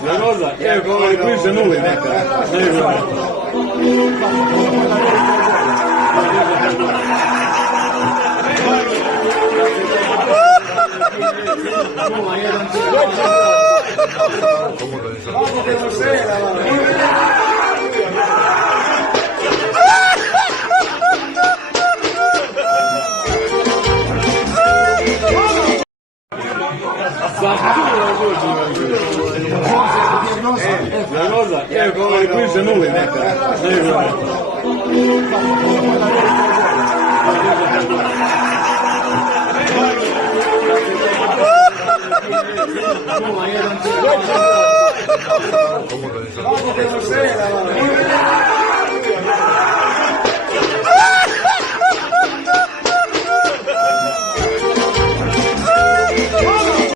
Diagnoza? Qui c'è nulla in Diagnoza? Qui c'è nulla in ¿Cómo que no sé?